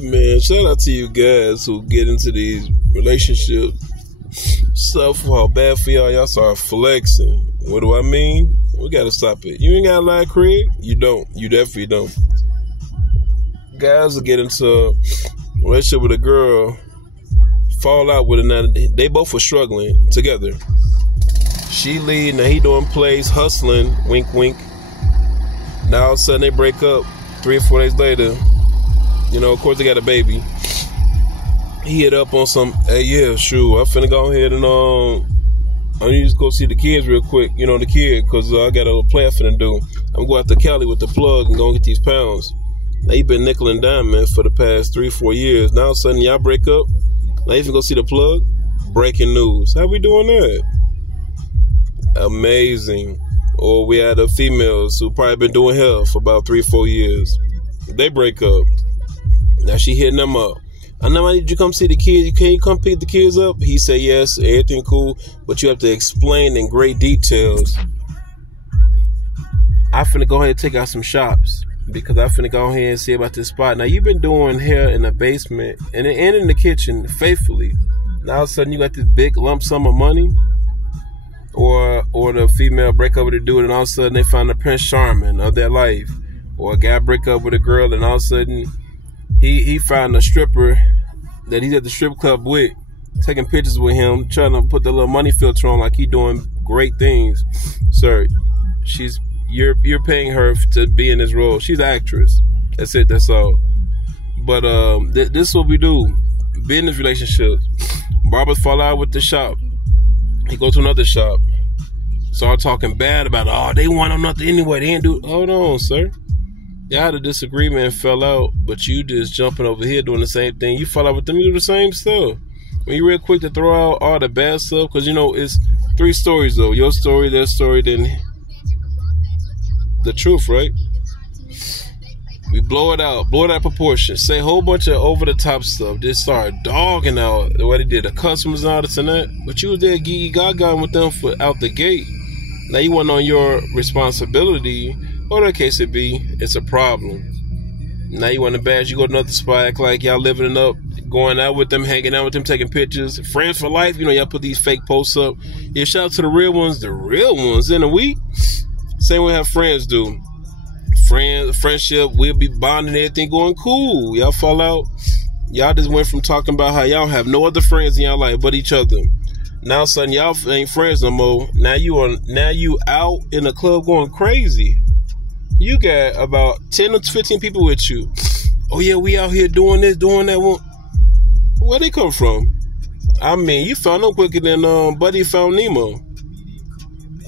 Man, shout out to you guys who get into these relationship stuff. How bad for y'all? Y'all start flexing. What do I mean? We gotta stop it. You ain't gotta lie, Craig. You don't. You definitely don't. Guys will get into a relationship with a girl, fall out with another. They both were struggling together. She lead, now he doing plays, hustling, wink, wink. Now all of a sudden they break up 3 or 4 days later. You know, of course they got a baby. He hit up on some, hey, yeah, sure, I'm finna go ahead and, I need to go see the kids real quick, you know, the kid, because I got a little play I'm finna do. I'm going out to Cali with the plug and go get these pounds. Now you been nickel and diamond for the past 3 or 4 years. Now all of a sudden y'all break up. Now you finna go see the plug. Breaking news. How we doing that? Amazing. Or we had females who probably been doing hell for about 3 or 4 years. They break up. Now she hitting them up. I know I need you to come see the kids. Can you come pick the kids up? He said yes, everything cool, but you have to explain in great details. I finna go ahead and take out some shops because I finna go ahead and see about this spot. Now you've been doing hair in the basement and in the kitchen faithfully. Now all of a sudden you got this big lump sum of money. Or the female break up with a dude and all of a sudden they find the Prince Charming of their life. Or a guy break up with a girl and all of a sudden he found a stripper that he's at the strip club with, taking pictures with him, trying to put the little money filter on like he doing great things. Sir, you're paying her to be in this role. She's an actress. That's it, that's all. But this is what we do. Business relationships. Barbers fall out with the shop. He go to another shop. Start talking bad about it. Oh, they want on nothing anyway. They ain't do. Hold on, sir. Y'all had a disagreement and fell out, but you just jumping over here doing the same thing. You fall out with them, you do the same stuff. When you real quick to throw out all the bad stuff, because you know it's 3 stories though. Your story, their story, then the truth, right? We blow it out proportion. Say a whole bunch of over the top stuff. Just start dogging out the way they did the customers and all this and that. But you was there gigi gaga with them for out the gate. Now you wasn't on your responsibility. Whatever the case it be, it's a problem. Now you want to bash, you go to another spot, act like y'all living it up, going out with them, hanging out with them, taking pictures. Friends for life, you know, y'all put these fake posts up. Yeah, shout out to the real ones in a week. Same way how friends do. Friendship, we'll be bonding, everything going cool. Y'all fall out. Y'all just went from talking about how y'all have no other friends in y'all life but each other. Now all of a sudden y'all ain't friends no more. Now you out in the club going crazy. You got about 10 or 15 people with you. Oh yeah, we out here doing this, doing that. Where they come from? I mean, you found them quicker than Buddy found Nemo.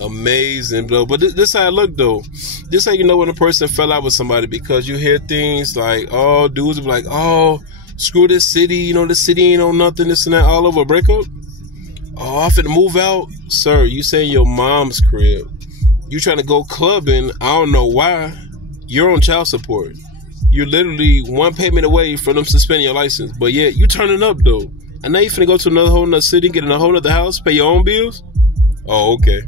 Amazing, bro. But this how it look though. This how you know when a person fell out with somebody, because you hear things like, oh, dudes be like, oh, screw this city, you know, the city ain't on nothing, this and that, all over a breakup. Oh, I'm finna move out. Sir, you say your mom's crib. You trying to go clubbing, I don't know why. You're on child support. You're literally one payment away from them suspending your license. But yeah, you turning up though. And now you finna go to another whole nother city, get in a whole nother house, pay your own bills? Oh, okay.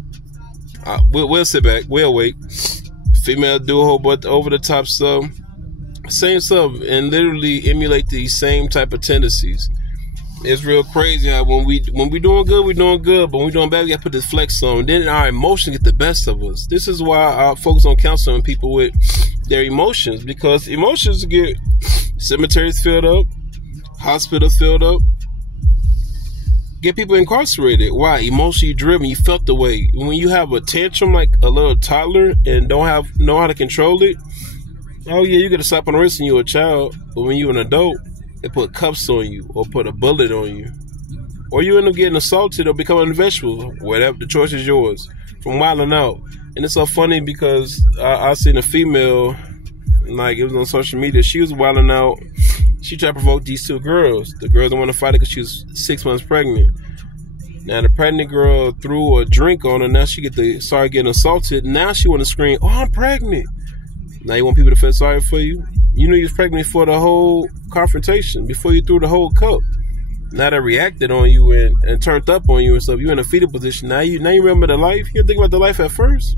We'll sit back. We'll wait. Female do a whole bunch over the top stuff. Same stuff. And literally emulate these same type of tendencies. It's real crazy how when we doing good, we doing good. But when we doing bad, we got to put this flex on. Then our emotions get the best of us. This is why I focus on counseling people with their emotions. Because emotions get cemeteries filled up. Hospitals filled up. Get people incarcerated. Why? Emotionally driven. You felt the way. When you have a tantrum like a little toddler and know how to control it, oh yeah, you get a slap on the wrist when you're a child. But when you're an adult, they put cuffs on you or put a bullet on you. Or you end up getting assaulted or becoming a vegetable. Whatever, the choice is yours. From wilding out. And it's so funny because I seen a female, like it was on social media, she was wilding out. She tried to provoke these 2 girls. The girls don't want to fight her because she was 6 months pregnant. Now the pregnant girl threw a drink on her. Now she started getting assaulted. Now she want to scream, "Oh, I'm pregnant!" Now you want people to feel sorry for you. You knew you was pregnant before the whole confrontation, before you threw the whole cup. Now they reacted on you and turned up on you and stuff. You in a fetal position. Now you remember the life. You think about the life at first.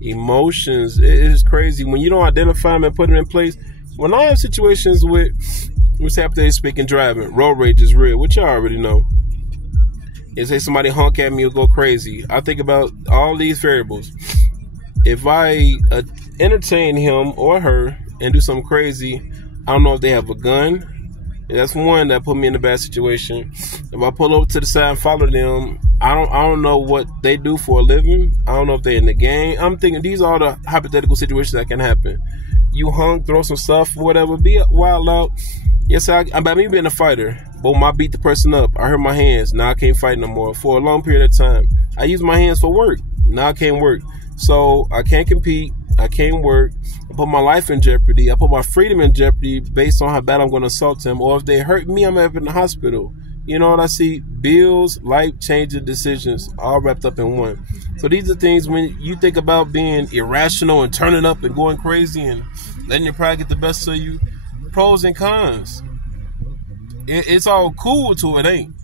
Emotions, it is crazy when you don't identify them and put them in place. When I have situations with What's happening? Speaking driving, road rage is real, which y'all already know. If say somebody honk at me or go crazy, I think about all these variables. If I entertain him or her and do something crazy, I don't know if they have a gun. That's one that put me in a bad situation. If I pull over to the side and follow them, I don't know what they do for a living. I don't know if they're in the gang. I'm thinking these are the hypothetical situations that can happen. You hung, throw some stuff, whatever, be wild out. Yes, I'm me being a fighter. Boom, I beat the person up. I hurt my hands. Now I can't fight no more for a long period of time. I use my hands for work. Now I can't work. So I can't compete. I can't work. I put my life in jeopardy. I put my freedom in jeopardy based on how bad I'm going to assault them. Or if they hurt me, I'm in the hospital. You know what I see? Bills, life-changing decisions, all wrapped up in one. So these are things when you think about being irrational and turning up and going crazy and letting your pride get the best of you. Pros and cons. It's all cool till it ain't.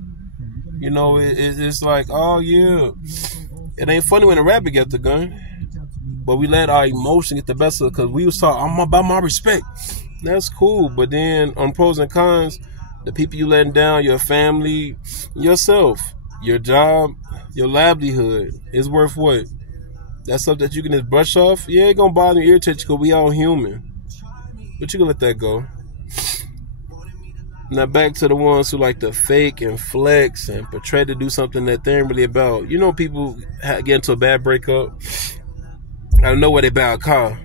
You know, it's like, oh yeah. It ain't funny when a rapper gets the gun. But we let our emotion get the best of it because we was talking, I'm about my respect. That's cool. But then on pros and cons, the people you letting down, your family, yourself, your job, your livelihood is worth what? That's stuff that you can just brush off. Yeah, it gonna bother and irritate you because we all human. But you can let that go. Now back to the ones who like to fake and flex and portray to do something that they ain't really about. You know, people get into a bad breakup. I don't know where they buy a car.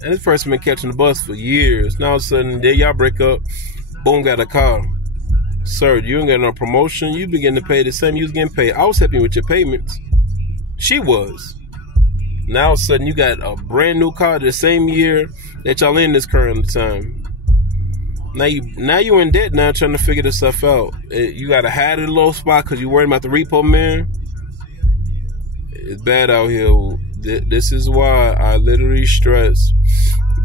And this person been catching the bus for years. Now all of a sudden, there y'all break up. Boom, got a car. Sir, you ain't got no promotion. You been getting to pay the same you was getting paid. I was helping you with your payments. She was. Now all of a sudden, you got a brand new car the same year that y'all in this current time. Now you in debt now trying to figure this stuff out. You got to hide in a low spot because you worried about the repo man. It's bad out here. This is why I literally stress.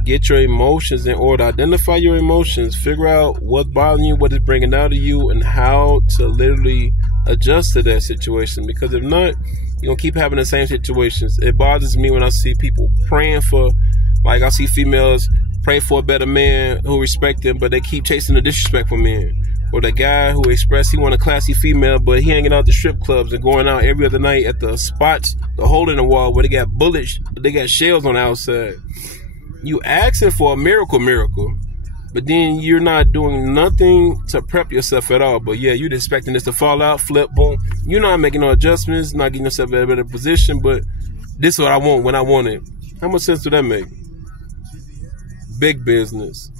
Get your emotions in order. Identify your emotions. Figure out what's bothering you, what is bringing out of you, and how to literally adjust to that situation. Because if not, you're going to keep having the same situations. It bothers me when I see people praying for, like I see females pray for a better man who respect them, but they keep chasing the disrespectful men. Or the guy who expressed he want a classy female, but he hanging out the strip clubs and going out every other night at the spots, the hole in the wall where they got bullets, they got shells on the outside. You asking for a miracle, but then you're not doing nothing to prep yourself at all. But yeah, you're expecting this to fall out, flip, boom. You're not making no adjustments, not getting yourself in a better position, but this is what I want when I want it. How much sense do that make? Big business.